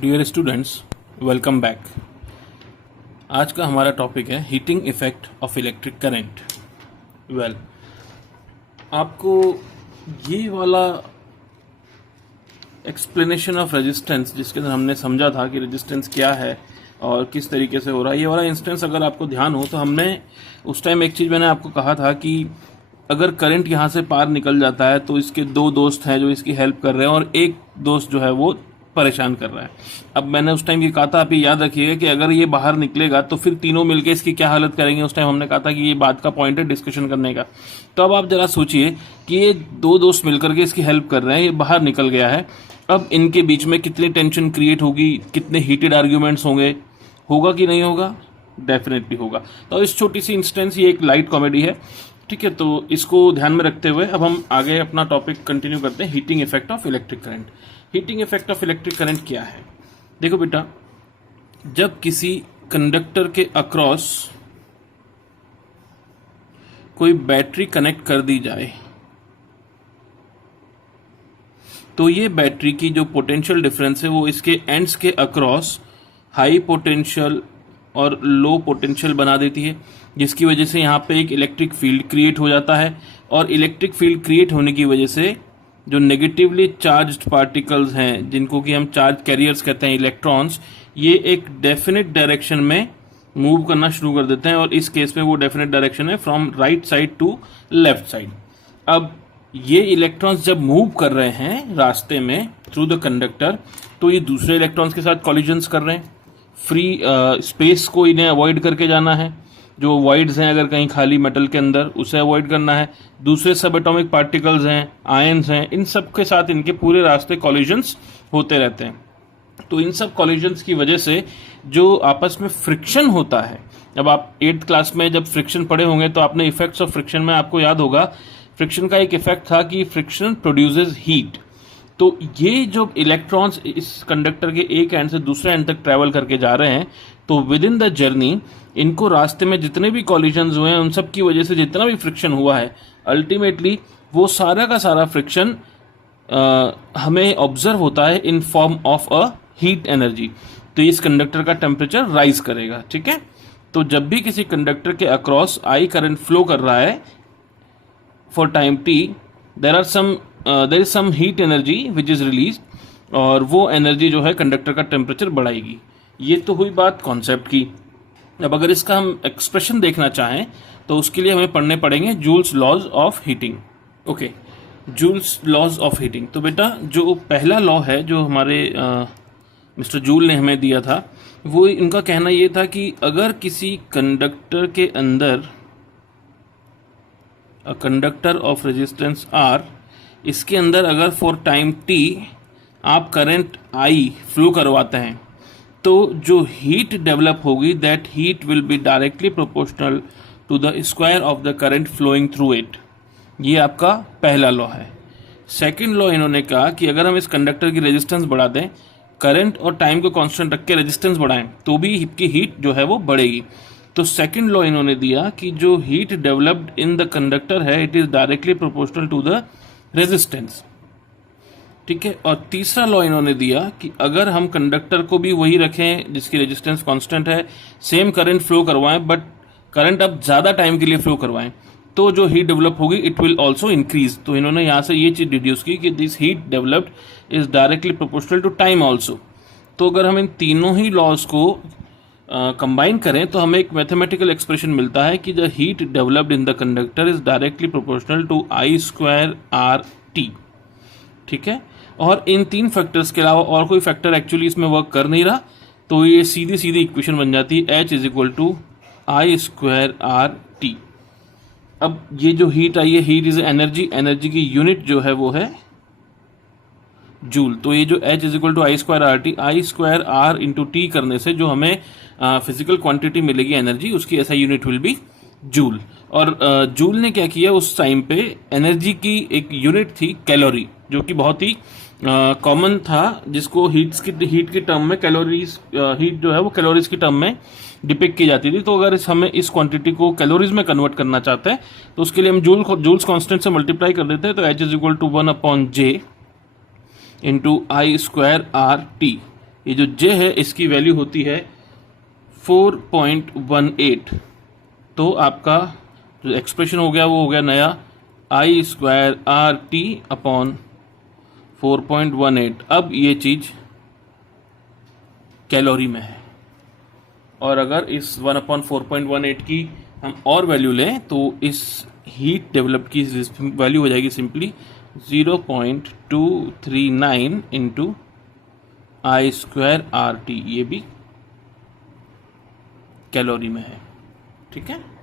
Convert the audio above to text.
Dear students, welcome back. आज का हमारा टॉपिक है heating effect of electric current. Well, आपको ये वाला एक्सप्लेनेशन ऑफ रेजिस्टेंस, जिसके अंदर हमने समझा था कि रेजिस्टेंस क्या है और किस तरीके से हो रहा है, ये वाला इंस्टेंस अगर आपको ध्यान हो तो हमने उस टाइम एक चीज़ मैंने आपको कहा था कि अगर करंट यहाँ से पार निकल जाता है तो इसके दो दोस्त हैं जो इसकी हेल्प कर रहे हैं और एक दोस्त जो है वो परेशान कर रहा है। अब मैंने उस टाइम ये कहा था, आप ये याद रखिएगा कि अगर ये बाहर निकलेगा तो फिर तीनों मिलके इसकी क्या हालत करेंगे। उस टाइम हमने कहा था कि ये बात का पॉइंट है डिस्कशन करने का। तो अब आप जरा सोचिए कि ये दो दोस्त मिलकर के इसकी हेल्प कर रहे हैं, ये बाहर निकल गया है। अब इनके बीच में कितनी टेंशन क्रिएट होगी, कितने हीटेड आर्ग्यूमेंट्स होंगे, होगा कि नहीं होगा? डेफिनेटली होगा। तो इस छोटी सी इंस्टेंस ये एक लाइट कॉमेडी है, ठीक है। तो इसको ध्यान में रखते हुए अब हम आगे अपना टॉपिक कंटिन्यू करते हैं, heating effect of electric current. Heating effect of electric current क्या है? देखो बेटा, जब किसी कंडक्टर के अक्रॉस कोई बैटरी कनेक्ट कर दी जाए तो ये बैटरी की जो पोटेंशियल डिफरेंस है वो इसके एंड्स के अक्रॉस हाई पोटेंशियल और लो पोटेंशियल बना देती है, जिसकी वजह से यहाँ पे एक इलेक्ट्रिक फील्ड क्रिएट हो जाता है। और इलेक्ट्रिक फील्ड क्रिएट होने की वजह से जो नेगेटिवली चार्ज्ड पार्टिकल्स हैं, जिनको कि हम चार्ज कैरियर्स कहते हैं, इलेक्ट्रॉन्स, ये एक डेफिनेट डायरेक्शन में मूव करना शुरू कर देते हैं। और इस केस में वो डेफिनेट डायरेक्शन है from right side to left side. अब ये इलेक्ट्रॉन्स जब मूव कर रहे हैं रास्ते में थ्रू द कंडक्टर, तो ये दूसरे इलेक्ट्रॉन्स के साथ कॉलिजन्स कर रहे हैं। फ्री स्पेस को इन्हें अवॉइड करके जाना है, जो वॉइड्स हैं अगर कहीं खाली मेटल के अंदर, उसे अवॉइड करना है। दूसरे सब एटॉमिक पार्टिकल्स हैं, आयन्स हैं, इन सब के साथ इनके पूरे रास्ते कॉलिजन्स होते रहते हैं। तो इन सब कॉलिजन्स की वजह से जो आपस में फ्रिक्शन होता है, अब आप 8th क्लास में जब फ्रिक्शन पढ़े होंगे तो आपने इफेक्ट्स ऑफ फ्रिक्शन में आपको याद होगा, फ्रिक्शन का एक इफेक्ट था कि फ्रिक्शन प्रोड्यूसेस हीट। तो ये जो इलेक्ट्रॉन्स इस कंडक्टर के एक एंड से दूसरे एंड तक ट्रैवल करके जा रहे हैं, तो विद इन द जर्नी इनको रास्ते में जितने भी कॉलिजन्स हुए हैं उन सब की वजह से जितना भी फ्रिक्शन हुआ है, अल्टीमेटली वो सारा का सारा फ्रिक्शन हमें ऑब्जर्व होता है in form of a heat energy. तो इस कंडक्टर का टेम्परेचर राइज करेगा, ठीक है। तो जब भी किसी कंडक्टर के अक्रॉस आई करंट फ्लो कर रहा है for time T, there is some heat energy which is release, और वो एनर्जी जो है कंडक्टर का टेम्परेचर बढ़ाएगी। ये तो हुई बात कॉन्सेप्ट की। अब अगर इसका हम एक्सप्रेशन देखना चाहें तो उसके लिए हमें पढ़ने पड़ेंगे Joule's laws of heating. Okay, Joule's laws of heating. तो बेटा, जो पहला लॉ है जो हमारे मिस्टर जूल ने हमें दिया था, वो इनका कहना ये था कि अगर किसी कंडक्टर के अंदर a conductor of resistance R, इसके अंदर अगर फॉर टाइम टी आप करंट आई फ्लो करवाते हैं तो जो हीट डेवलप होगी, that heat will be directly proportional to the square of the current flowing through it. ये आपका पहला लॉ है। सेकंड लॉ इन्होंने कहा कि अगर हम इस कंडक्टर की रेजिस्टेंस बढ़ा दें, करंट और टाइम को कांस्टेंट रख के रेजिस्टेंस बढ़ाएं, तो भी इसकी हीट जो है वो बढ़ेगी। तो सेकंड लॉ इन्होंने दिया कि जो heat developed in the conductor है, it is directly proportional to the resistance, ठीक है। और तीसरा लॉ इन्होंने दिया कि अगर हम कंडक्टर को भी वही रखें जिसकी रेजिस्टेंस कांस्टेंट है, सेम करंट फ्लो करवाएं, बट करंट अब ज्यादा टाइम के लिए फ्लो करवाएं, तो जो हीट डेवलप होगी इट विल आल्सो इंक्रीज। तो इन्होंने यहां से ये चीज डिड्यूस की कि this heat developed is directly proportional to time also. तो अगर हम इन तीनों ही लॉज को कंबाइन करें तो हमें एक मैथमेटिकल एक्सप्रेशन मिलता है कि the heat developed in the conductor is directly proportional to I square R T, ठीक है। और इन तीन फैक्टर्स के अलावा और कोई फैक्टर एक्चुअली इसमें वर्क कर नहीं रहा, तो ये सीधी सीधी इक्वेशन बन जाती है H is equal to I square R T. अब ये जो हीट आई है, हीट इज एनर्जी, एनर्जी की यूनिट जो है वो है जूल। तो ये जो H is equal to I square R T, I square R into T करने से जो हमें फिजिकल क्वांटिटी मिलेगी एनर्जी, उसकी ऐसा यूनिट विल बी जूल। और जूल ने क्या किया, उस टाइम पे एनर्जी की एक यूनिट थी कैलोरी, जो कि बहुत ही कॉमन था, जिसको हीट की टर्म में कैलोरीज, हीट जो है वो कैलोरीज की टर्म में डिपिक्ट की जाती थी। तो अगर हमें इस क्वांटिटी को कैलोरीज में कन्वर्ट करना चाहते हैं तो उसके लिए हम जूल्स कांस्टेंट से मल्टीप्लाई कर देते हैं। तो H is equal to 1/J into I square R T. ये जो J है इसकी वैल्यू होती है 4.18। तो आपका जो एक्सप्रेशन हो गया वो हो गया नया I square R T upon 4.18। अब ये चीज कैलोरी में है, और अगर इस 1/4.18 की हम और वैल्यू लें तो इस हीट डेवलप की वैल्यू हो जाएगी simply 0.239 into I square R T. ये भी कैलोरी में है। ठीक है।